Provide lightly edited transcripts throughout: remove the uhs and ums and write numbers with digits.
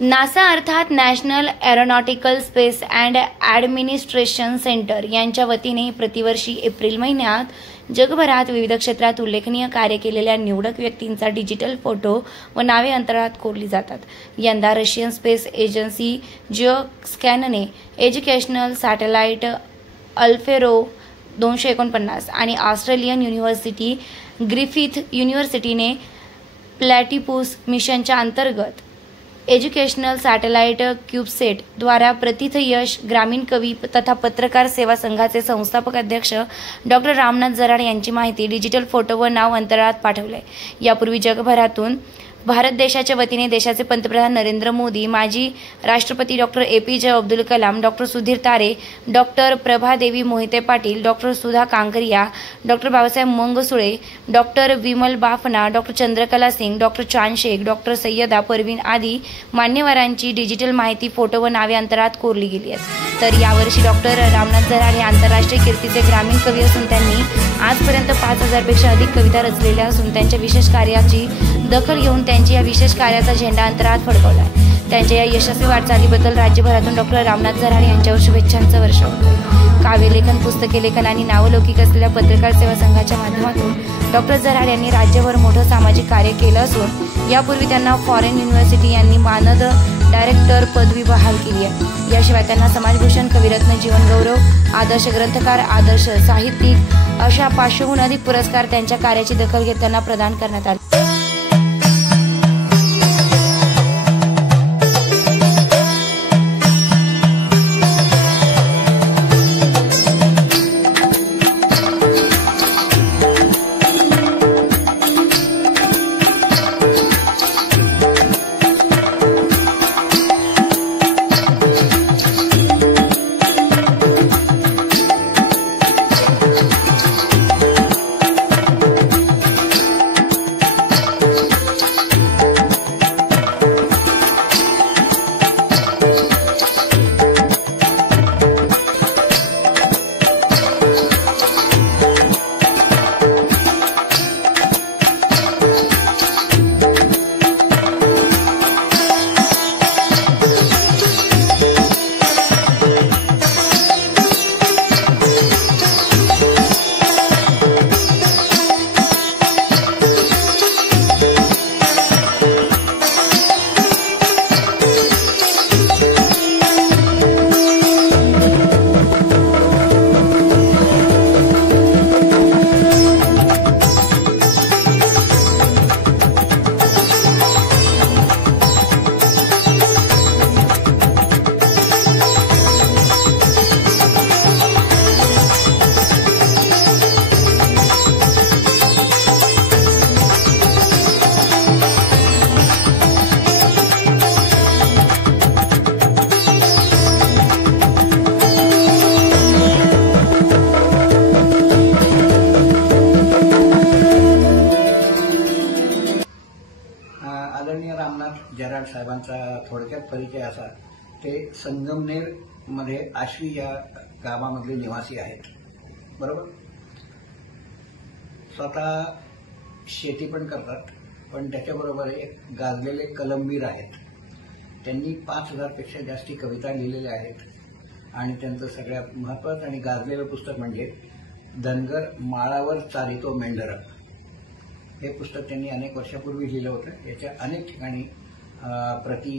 NASA अर्थात national aeronautical space and administration centre यांच्या वतीने प्रतिवर्षी एप्रिल महिन्यात जगभरात विविध क्षेत्रात उल्लेखनीय कार्य केलेल्या निवडक व्यक्तींचा डिजिटल फोटो व नावे अंतराळात कोरली जातात. यंदा रशियन स्पेस एजन्सी जिओस्कॅनने एज्युकेशनल सॅटेलाइट अल्फेरो 249 आणि ऑस्ट्रेलियन युनिव्हर्सिटी ग्रिफिथ युनिव्हर्सिटीने प्लॅटिपुस मिशनच्या अंतर्गत एज्युकेशनल सॅटेलाइट क्यूबसेट द्वारा प्रथित यश ग्रामीण कवी तथा पत्रकार सेवा संघाचे संस्थापक अध्यक्ष डॉक्टर रामनाथ जराड यांची माहिती डिजिटल फोटो व नाव अंतराळात पाठवले. यापूर्वी जगभरातून भारत देशाच्या वतीने देशाचे पंतप्रधान नरेंद्र मोदी, माजी राष्ट्रपती doctor APJ Abdul Kalam, doctor Sudhir Tare, doctor Prabhadevi Mohite Patil, doctor Sudha Kankaria, doctor Babasaheb Mangsule, doctor Vimal Bafna, doctor Chandrakala Singh, doctor Chand Shaikh, doctor Sayyada Parveen आदी मान्यवरांची डिजिटल माहिती, फोटो व नावे अंतराळात कोरली गेली आहेत. तर यावर्षी डॉक्टर रामनाथ जराड हे आंतरराष्ट्रीय कीर्तीचे ग्रामीण कवी असून त्यांनी आजपर्यंत 5000 पेक्षा अधिक कविता रचलेल्या असून त्यांच्या विशेष कार्याची दखल घेऊन त्यांची या विशेष कार्याचा झेंडा अंतराळात फडकवला आहे. त्यांच्या या यशस्वी वाटचालीबद्दल राज्यभरातून डॉक्टर रामनाथ जराड यांच्यावर शुभेच्छांचा वर्षाव होतो. काव्यलेखन, पुस्तके लेखन आणि नावलौकिक असलेल्या पत्रकार सेवा संघाच्या माध्यमातून डॉक्टर जराड यांनी राज्यभर मोठं सामाजिक कार्य केलं असून यापूर्वी त्यांना फॉरेन युनिव्हर्सिटी यांनी मानद डायरेक्टर पदवी बहाल केली आहे. याशिवाय त्यांना समाजभूषण, कविरत्न, जीवनगौरव, आदर्श ग्रंथकार, आदर्श साहित्यिक अशा 500हून अधिक पुरस्कार त्यांच्या कार्याची दखल घेत त्यांना प्रदान करण्यात आले. आदरणीय रामनाथ जराड साहेबांचा थोडक्यात परिचय असा, ते संगमनेर मध्ये आश्वी या गावामधले निवासी आहेत. बरोबर. स्वतः शेती पण करतात, पण त्याच्याबरोबर एक गाजलेले कलमवीर आहेत. त्यांनी 5000 पेक्षा जास्ती कविता लिहिलेल्या आहेत आणि त्यांचं सगळ्यात महत्त्वाचं आणि गाजलेलं पुस्तक म्हणजे धनगर माळावर चारितो मेंढर. हे पुस्तक त्यांनी अनेक वर्षापूर्वी लिहिलं होतं. याच्या अनेक ठिकाणी प्रति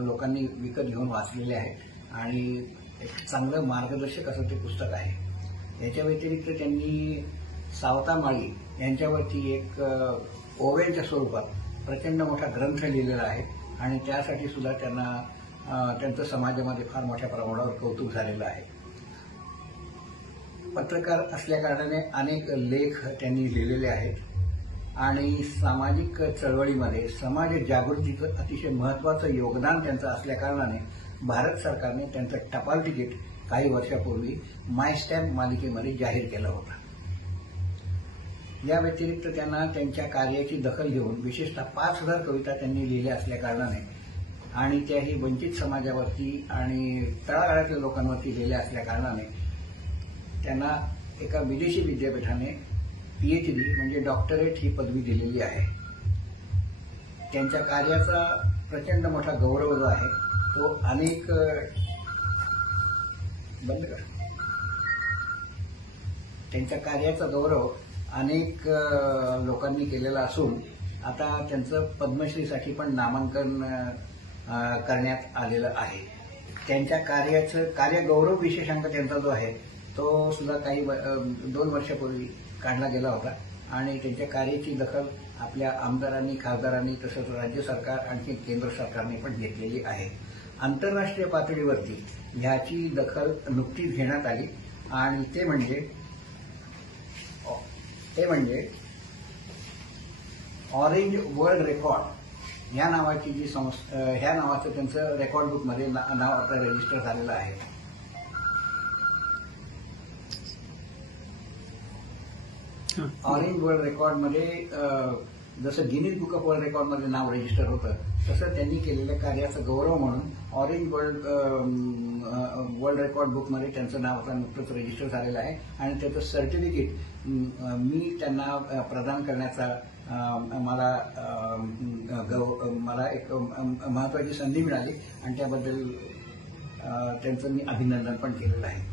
लोकांनी विकत घेऊन वाचलेले आहेत आणि एक चांगलं मार्गदर्शक असं ते पुस्तक आहे. याच्या व्यतिरिक्त त्यांनी सावता माळी यांच्यावरती एक ओव्यांच्या स्वरूपात प्रचंड मोठा ग्रंथ लिहिलेला आहे आणि त्यासाठी सुद्धा त्यांना त्यांचं समाजामध्ये फार मोठ्या प्रमाणावर कौतुक झालेलं आहे. पत्रकार असल्याकारणाने अनेक लेख त्यांनी लिहिलेले आहेत आणि सामाजिक चळवळीमध्ये समाज जागृतीचं अतिशय महत्त्वाचं योगदान त्यांचं असल्याकारणाने भारत सरकारने त्यांचं टपाल तिकीट काही वर्षापूर्वी माय स्टॅम्प मालिकेमध्ये जाहीर केलं होतं. या व्यतिरिक्त त्यांना त्यांच्या कार्याची दखल घेऊन विशेषतः 5000 कविता त्यांनी लिहिल्या असल्याकारणाने आणि त्याही वंचित समाजावरती आणि तळागाळातल्या लोकांवरती लिहिल्या असल्याकारणाने त्यांना एका विदेशी विद्यापीठाने PhD म्हणजे डॉक्टरेट ही पदवी दिलेली आहे. त्यांच्या कार्याचा प्रचंड मोठा गौरव जो आहे तो अनेक बंद कर त्यांच्या कार्याचा गौरव अनेक लोकांनी केलेला असून आता त्यांचं पद्मश्रीसाठी पण नामांकन करण्यात आलेलं आहे. त्यांच्या कार्य गौरव विशेषांक त्यांचा जो आहे तो सुद्धा काही 2 वर्षापूर्वी काढला गेला होता आणि त्यांच्या कार्याची दखल आपल्या आमदारांनी, खासदारांनी तसंच राज्य सरकार आणखी केंद्र सरकारने पण घेतलेली आहे. आंतरराष्ट्रीय पातळीवरती ह्याची दखल नुकतीच घेण्यात आली आणि ते म्हणजे ऑरेंज वर्ल्ड रेकॉर्ड ह्या नावाची जी ह्या नावाचं त्यांचं रेकॉर्ड बुकमध्ये नाव आता रजिस्टर झालेलं आहे. ऑरेंज वर्ल्ड रेकॉर्डमध्ये जसं गिनीज बुक ऑफ वर्ल्ड रेकॉर्डमध्ये नाव रजिस्टर होतं तसं त्यांनी केलेल्या कार्याचा गौरव म्हणून ऑरेंज वर्ल्ड रेकॉर्ड बुकमध्ये त्यांचं नाव आता नुकतंच रजिस्टर झालेलं आहे आणि त्याचं सर्टिफिकेट मी त्यांना प्रदान करण्याचा मला एक महत्वाची संधी मिळाली आणि त्याबद्दल त्यांचं मी अभिनंदन पण केलेलं आहे.